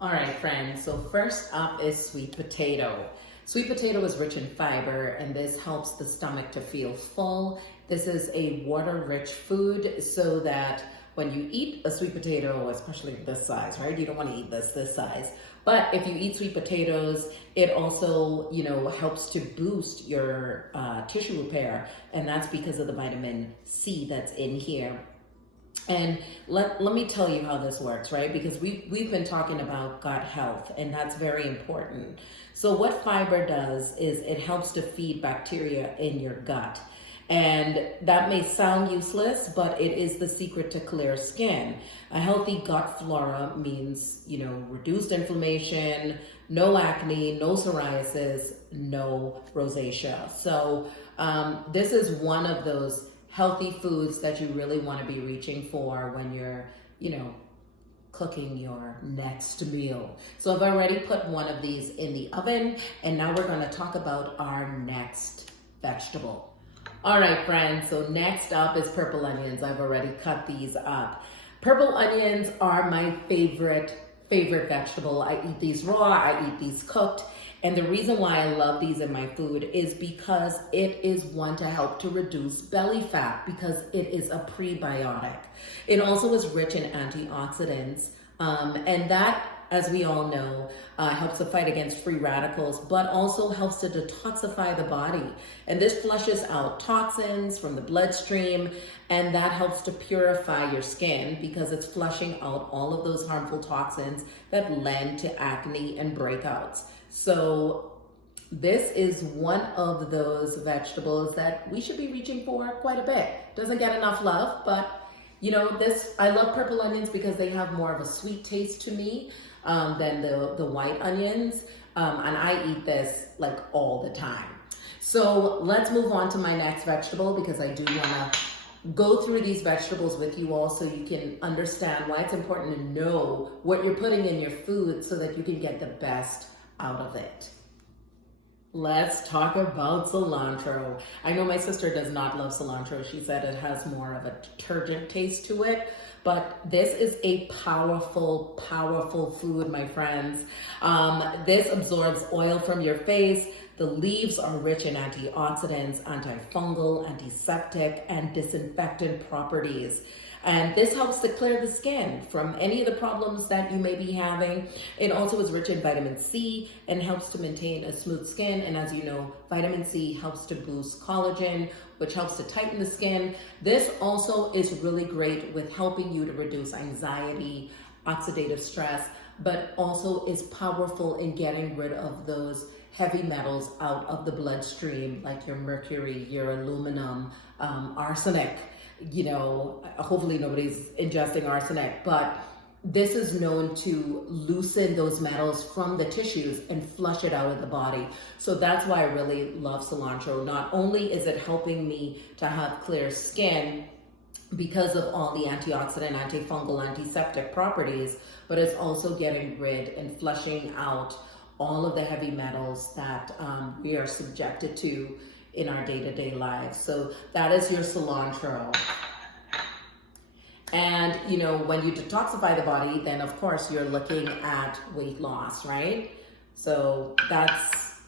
All right, friends. So first up is sweet potato. Sweet potato is rich in fiber, and this helps the stomach to feel full. This is a water-rich food, so that when you eat a sweet potato, especially this size, right? You don't want to eat this size. But if you eat sweet potatoes, it also, helps to boost your tissue repair, and that's because of the vitamin C that's in here. And let me tell you how this works, right? Because we've been talking about gut health, and that's very important. So what fiber does is it helps to feed bacteria in your gut. And that may sound useless, but it is the secret to clear skin. A healthy gut flora means, reduced inflammation, no acne, no psoriasis, no rosacea. So this is one of those healthy foods that you really want to be reaching for when you're, cooking your next meal. So I've already put one of these in the oven, and now we're going to talk about our next vegetable. All right, friends, so next up is purple onions. I've already cut these up. Purple onions are my favorite vegetable. I eat these raw, I eat these cooked. And the reason why I love these in my food is because it is one to help to reduce belly fat, because it is a prebiotic. It also is rich in antioxidants, and that, as we all know, helps to fight against free radicals, but also helps to detoxify the body. And this flushes out toxins from the bloodstream, and that helps to purify your skin because it's flushing out all of those harmful toxins that lend to acne and breakouts. So this is one of those vegetables that we should be reaching for quite a bit. Doesn't get enough love, but I love purple onions because they have more of a sweet taste to me than the white onions. And I eat this like all the time. So let's move on to my next vegetable, because I do want to go through these vegetables with you all so you can understand why it's important to know what you're putting in your food so that you can get the best out of it. Let's talk about cilantro. I know my sister does not love cilantro. She said it has more of a detergent taste to it, but this is a powerful, powerful food, my friends. This absorbs oil from your face. The leaves are rich in antioxidants, antifungal, antiseptic, and disinfectant properties. And this helps to clear the skin from any of the problems that you may be having. It also is rich in vitamin C and helps to maintain a smooth skin. And as you know, vitamin C helps to boost collagen, which helps to tighten the skin. This also is really great with helping you to reduce anxiety, oxidative stress, but also is powerful in getting rid of those heavy metals out of the bloodstream, like your mercury, your aluminum, arsenic. Hopefully nobody's ingesting arsenic, but this is known to loosen those metals from the tissues and flush it out of the body. So that's why I really love cilantro. Not only is it helping me to have clear skin because of all the antioxidant, antifungal, antiseptic properties, but it's also getting rid and flushing out all of the heavy metals that we are subjected to in our day-to-day lives. So that is your cilantro. And when you detoxify the body, then of course you're looking at weight loss, right? So that's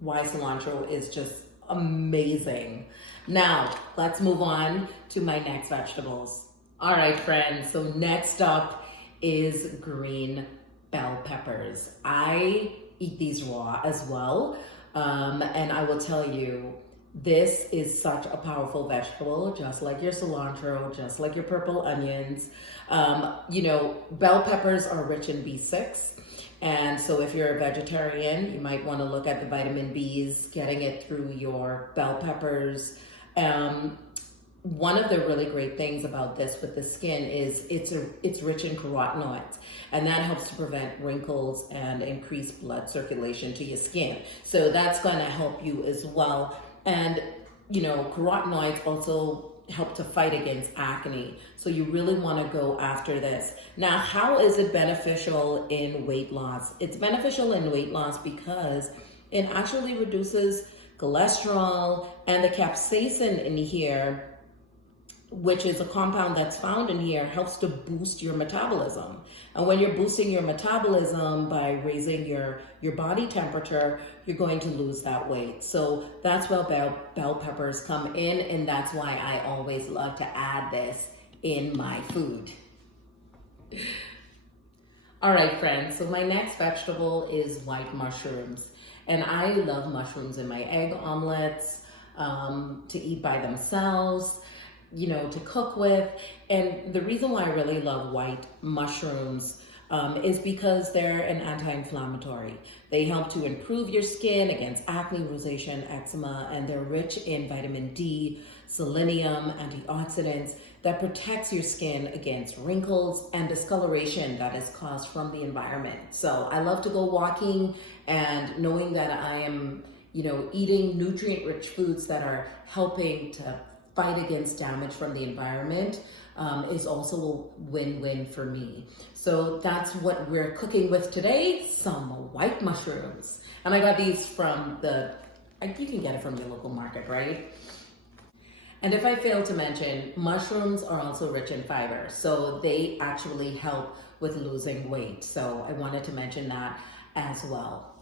why cilantro is just amazing. Now let's move on to my next vegetables. All right, friends, so next up is green bell peppers. I eat these raw as well. And I will tell you, this is such a powerful vegetable, just like your cilantro, just like your purple onions. Bell peppers are rich in B6. And so if you're a vegetarian, you might want to look at the vitamin Bs, getting it through your bell peppers. One of the really great things about this with the skin is it's rich in carotenoids, and that helps to prevent wrinkles and increase blood circulation to your skin. So that's going to help you as well. And carotenoids also help to fight against acne. So you really want to go after this. Now, how is it beneficial in weight loss? It's beneficial in weight loss because it actually reduces cholesterol, and the capsaicin in here which is a compound that's found in here, helps to boost your metabolism. And when you're boosting your metabolism by raising your body temperature, you're going to lose that weight. So that's where bell peppers come in, and that's why I always love to add this in my food. All right, friends, so my next vegetable is white mushrooms. And I love mushrooms in my egg omelets, to eat by themselves, you know, to cook with. And the reason why I really love white mushrooms is because they're an anti-inflammatory. They help to improve your skin against acne, rosacea, and eczema, and they're rich in vitamin D, selenium, antioxidants that protects your skin against wrinkles and discoloration that is caused from the environment. So I love to go walking, and knowing that I am, you know, eating nutrient-rich foods that are helping to fight against damage from the environment is also a win-win for me. So that's what we're cooking with today, some white mushrooms. And I got these from you can get it from your local market, right? And if I fail to mention, mushrooms are also rich in fiber, so they actually help with losing weight. So I wanted to mention that as well.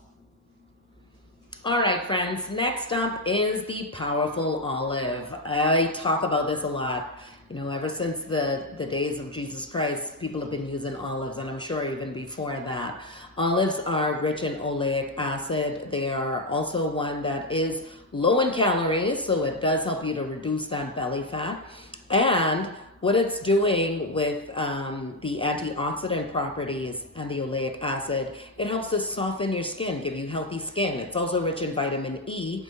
All right, friends, next up is the powerful olive. I talk about this a lot. You know, ever since the days of Jesus Christ, people have been using olives, and I'm sure even before that. Olives are rich in oleic acid. They are also one that is low in calories, so it does help you to reduce that belly fat. And what it's doing with the antioxidant properties and the oleic acid, it helps to soften your skin, give you healthy skin. It's also rich in vitamin E,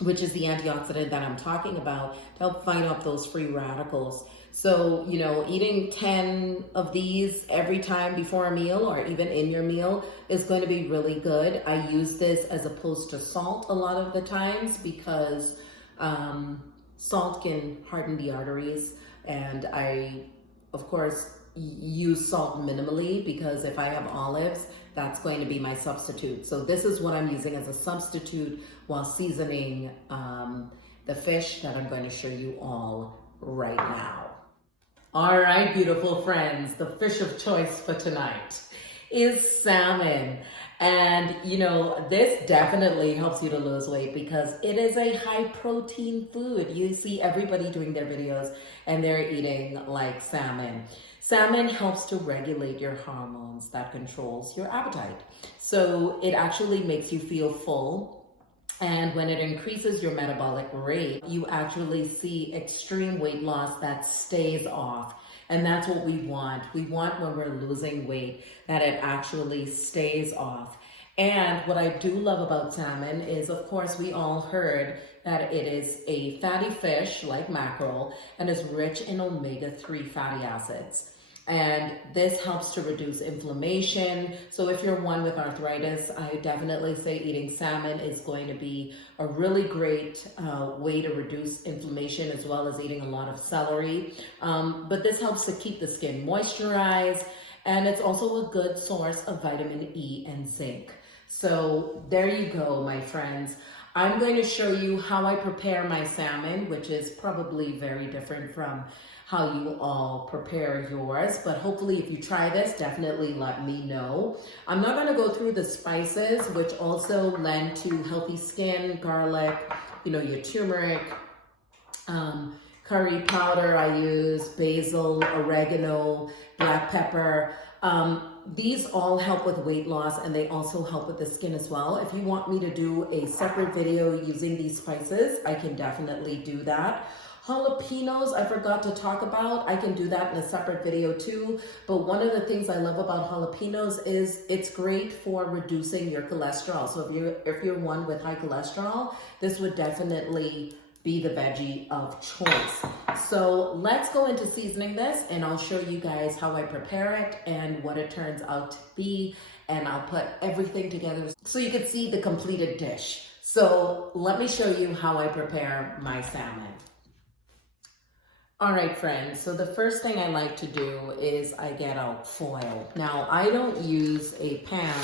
which is the antioxidant that I'm talking about, to help fight off those free radicals. So, you know, eating 10 of these every time before a meal or even in your meal is going to be really good. I use this as opposed to salt a lot of the times because salt can harden the arteries. And I, of course, use salt minimally because if I have olives, that's going to be my substitute. So this is what I'm using as a substitute while seasoning the fish that I'm going to show you all right now. All right, beautiful friends, the fish of choice for tonight is salmon. And, you know, this definitely helps you to lose weight because it is a high protein food. You see everybody doing their videos and they're eating like salmon. Salmon helps to regulate your hormones that controls your appetite. So it actually makes you feel full. And when it increases your metabolic rate, you actually see extreme weight loss that stays off. And that's what we want. We want when we're losing weight that it actually stays off. And what I do love about salmon is, of course, we all heard that it is a fatty fish like mackerel and is rich in omega-3 fatty acids. And this helps to reduce inflammation. So if you're one with arthritis, I definitely say eating salmon is going to be a really great way to reduce inflammation, as well as eating a lot of celery. But this helps to keep the skin moisturized, and it's also a good source of vitamin E and zinc. So there you go, my friends. I'm going to show you how I prepare my salmon, which is probably very different from how you all prepare yours, but hopefully if you try this, definitely let me know. I'm not gonna go through the spices, which also lend to healthy skin: garlic, you know, your turmeric, curry powder I use, basil, oregano, black pepper. These all help with weight loss, and they also help with the skin as well. If you want me to do a separate video using these spices, I can definitely do that. Jalapenos, I forgot to talk about. I can do that in a separate video too. But one of the things I love about jalapenos is it's great for reducing your cholesterol. So if you're one with high cholesterol, this would definitely be the veggie of choice. So let's go into seasoning this, and I'll show you guys how I prepare it and what it turns out to be. And I'll put everything together so you can see the completed dish. So let me show you how I prepare my salmon. All right, friends, so the first thing I like to do is I get out foil. Now, I don't use a pan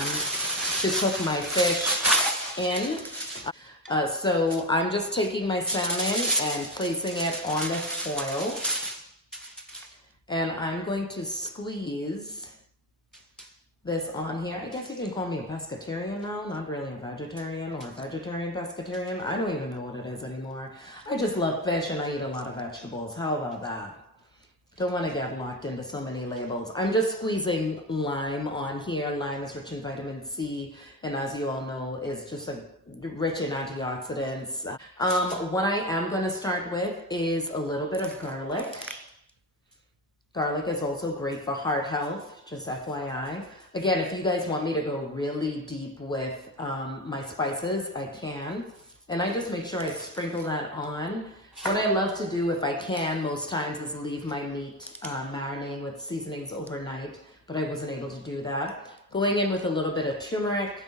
to cook my fish in. So I'm just taking my salmon and placing it on the foil. And I'm going to squeeze this on here. I guess you can call me a pescatarian now, not really a vegetarian or a vegetarian pescatarian. I don't even know what it is anymore. I just love fish and I eat a lot of vegetables. How about that? Don't want to get locked into so many labels. I'm just squeezing lime on here. Lime is rich in vitamin C, and as you all know, is just rich in antioxidants. What I am going to start with is a little bit of garlic. Garlic is also great for heart health, just FYI. Again, if you guys want me to go really deep with my spices, I can. And I just make sure I sprinkle that on. What I love to do, if I can, most times is leave my meat marinating with seasonings overnight, but I wasn't able to do that. Going in with a little bit of turmeric,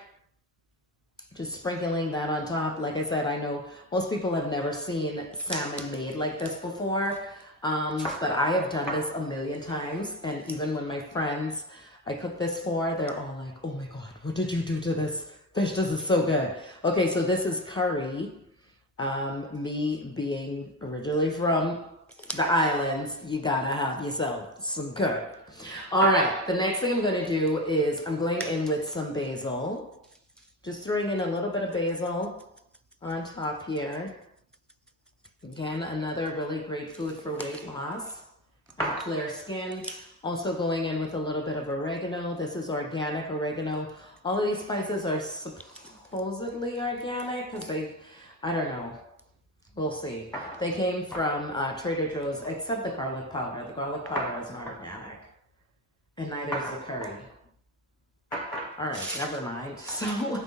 just sprinkling that on top. Like I said, I know most people have never seen salmon made like this before, but I have done this a million times, and even when my friends I cook this for, they're all like, oh my God, what did you do to this fish? This is so good. Okay, so this is curry. Me being originally from the islands, you gotta have yourself some curry. All right, the next thing I'm gonna do is I'm going in with some basil. Just throwing in a little bit of basil on top here. Again, another really great food for weight loss and clear skin. Also going in with a little bit of oregano. This is organic oregano. All of these spices are supposedly organic because I don't know. We'll see. They came from Trader Joe's, except the garlic powder. The garlic powder is not organic. And neither is the curry. All right, never mind. So I'm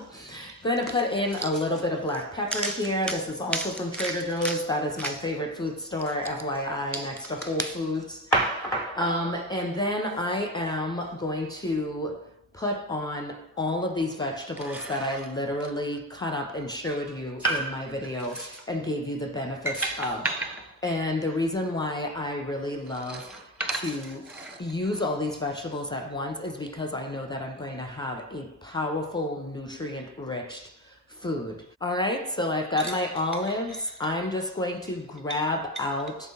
going to put in a little bit of black pepper here. This is also from Trader Joe's. That is my favorite food store, FYI, next to Whole Foods. And then I am going to put on all of these vegetables that I literally cut up and showed you in my video and gave you the benefits of. And the reason why I really love to use all these vegetables at once is because I know that I'm going to have a powerful, nutrient-rich food. All right, so I've got my olives. I'm just going to grab out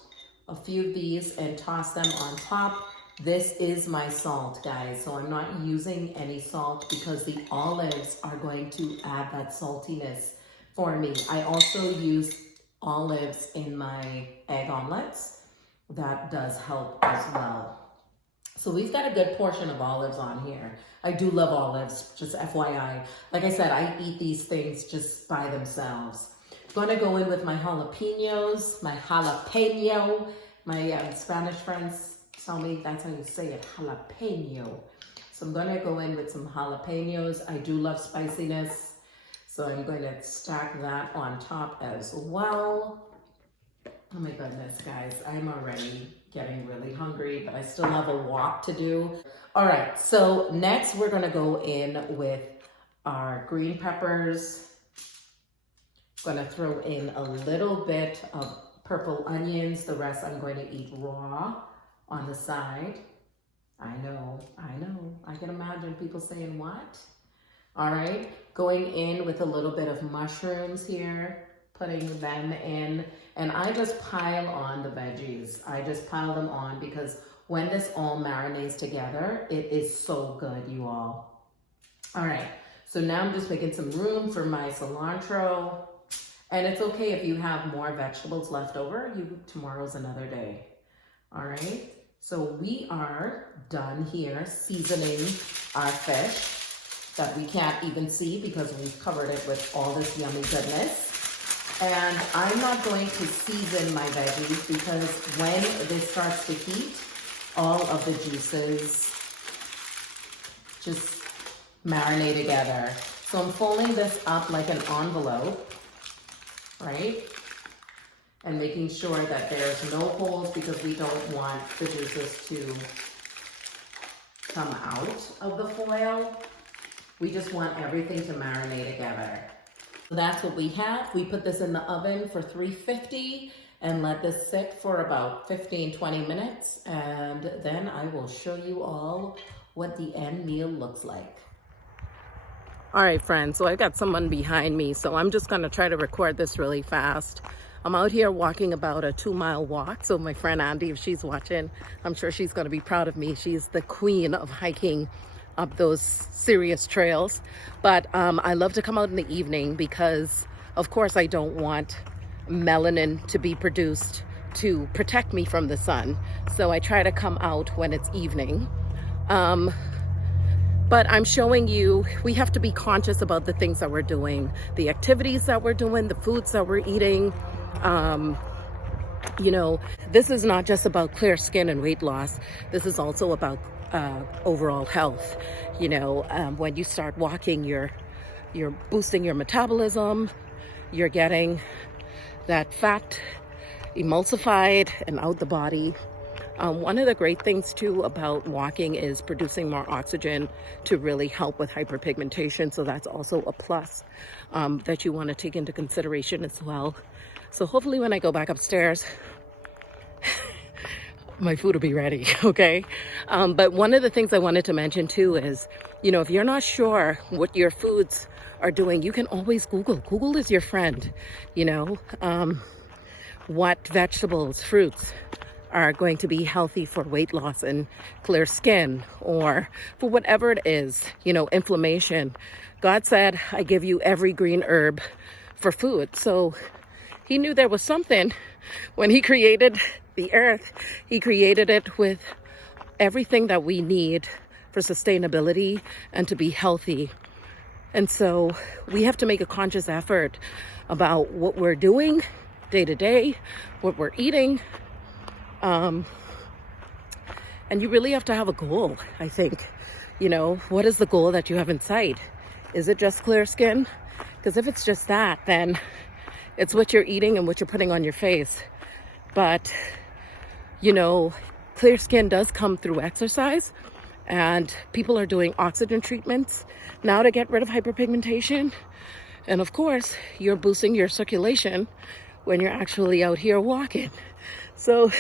a few of these and toss them on top. This is my salt, guys, so I'm not using any salt because the olives are going to add that saltiness for me. I also use olives in my egg omelets. That does help as well. So we've got a good portion of olives on here. I do love olives, just FYI. Like I said, I eat these things just by themselves. I'm going to go in with my jalapenos, my jalapeno. My Spanish friends tell me that's how you say it, jalapeno. So I'm going to go in with some jalapenos. I do love spiciness, so I'm going to stack that on top as well. Oh my goodness, guys, I'm already getting really hungry, but I still have a walk to do. All right, so next we're going to go in with our green peppers. I'm going to throw in a little bit of purple onions. The rest I'm going to eat raw on the side. I know. I can imagine people saying what? All right, going in with a little bit of mushrooms here, putting them in, and I just pile on the veggies. I just pile them on because when this all marinates together, it is so good, you all. All right, so now I'm just making some room for my cilantro. And it's okay if you have more vegetables left over. Tomorrow's another day. All right. So we are done here seasoning our fish that we can't even see because we've covered it with all this yummy goodness. And I'm not going to season my veggies because when this starts to heat, all of the juices just marinate together. So I'm folding this up like an envelope, right? And making sure that there's no holes because we don't want the juices to come out of the foil. We just want everything to marinate together. So that's what we have. We put this in the oven for 350 and let this sit for about 15-20 minutes. And then I will show you all what the end meal looks like. All right, friends, so I got someone behind me, so I'm just gonna try to record this really fast. I'm out here walking about a 2-mile walk. So my friend Andy, if she's watching, I'm sure she's gonna be proud of me. She's the queen of hiking up those serious trails. But I love to come out in the evening because, of course, I don't want melanin to be produced to protect me from the sun. So I try to come out when it's evening. But I'm showing you, we have to be conscious about the things that we're doing, the activities that we're doing, the foods that we're eating. You know, this is not just about clear skin and weight loss. This is also about overall health. You know, when you start walking, you're boosting your metabolism. You're getting that fat emulsified and out the body. One of the great things too about walking is producing more oxygen to really help with hyperpigmentation. So that's also a plus that you want to take into consideration as well. So hopefully when I go back upstairs, my food will be ready, okay? But one of the things I wanted to mention too is, you know, if you're not sure what your foods are doing, you can always Google. Google is your friend, you know, what vegetables, fruits are going to be healthy for weight loss and clear skin, or for whatever it is, you know, inflammation. God said, I give you every green herb for food. So he knew there was something when he created the earth. He created it with everything that we need for sustainability and to be healthy. And so we have to make a conscious effort about what we're doing day to day, what we're eating. And you really have to have a goal, I think. You know, what is the goal that you have in sight? Is it just clear skin? Because if it's just that, then it's what you're eating and what you're putting on your face. But, you know, clear skin does come through exercise, and people are doing oxygen treatments now to get rid of hyperpigmentation. And of course, you're boosting your circulation when you're actually out here walking. So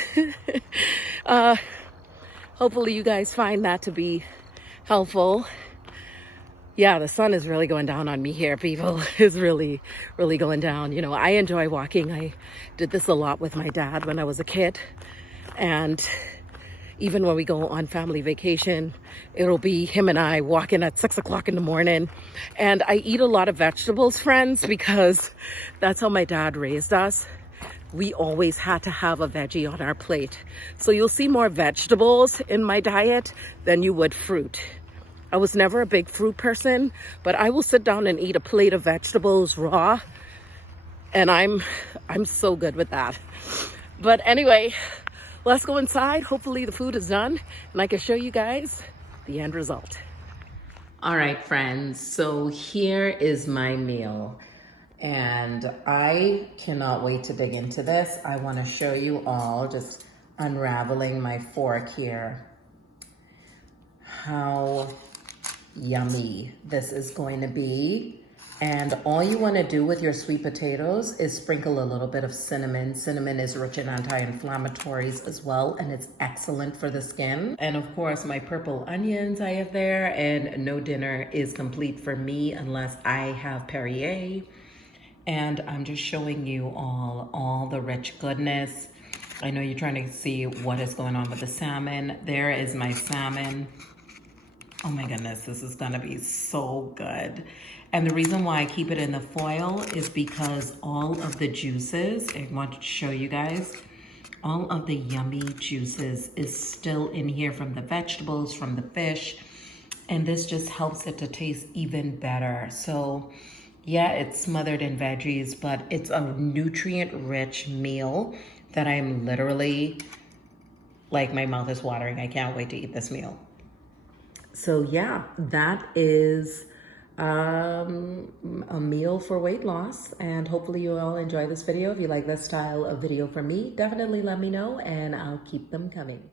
hopefully you guys find that to be helpful. Yeah, the sun is really going down on me here, people. It's really, really going down. You know, I enjoy walking. I did this a lot with my dad when I was a kid. And even when we go on family vacation, it'll be him and I walking at 6 o'clock in the morning. And I eat a lot of vegetables, friends, because that's how my dad raised us. We always had to have a veggie on our plate. So you'll see more vegetables in my diet than you would fruit. I was never a big fruit person, but I will sit down and eat a plate of vegetables raw, and I'm so good with that. But anyway, let's go inside. Hopefully the food is done and I can show you guys the end result. All right, friends, so here is my meal. And I cannot wait to dig into this. I want to show you all, just unraveling my fork here, how yummy this is going to be. And all you want to do with your sweet potatoes is sprinkle a little bit of cinnamon. Cinnamon is rich in anti-inflammatories as well, and it's excellent for the skin. And of course, my purple onions I have there, and no dinner is complete for me unless I have Perrier. And I'm just showing you all the rich goodness. I know you're trying to see what is going on with the salmon. There is my salmon. Oh my goodness, this is gonna be so good. And the reason why I keep it in the foil is because all of the juices, I want to show you guys, all of the yummy juices is still in here from the vegetables, from the fish. And this just helps it to taste even better. So yeah, it's smothered in veggies, but it's a nutrient-rich meal that I'm literally, like, my mouth is watering. I can't wait to eat this meal. So yeah, that is a meal for weight loss, and hopefully you all enjoy this video. If you like this style of video from me, definitely let me know and I'll keep them coming.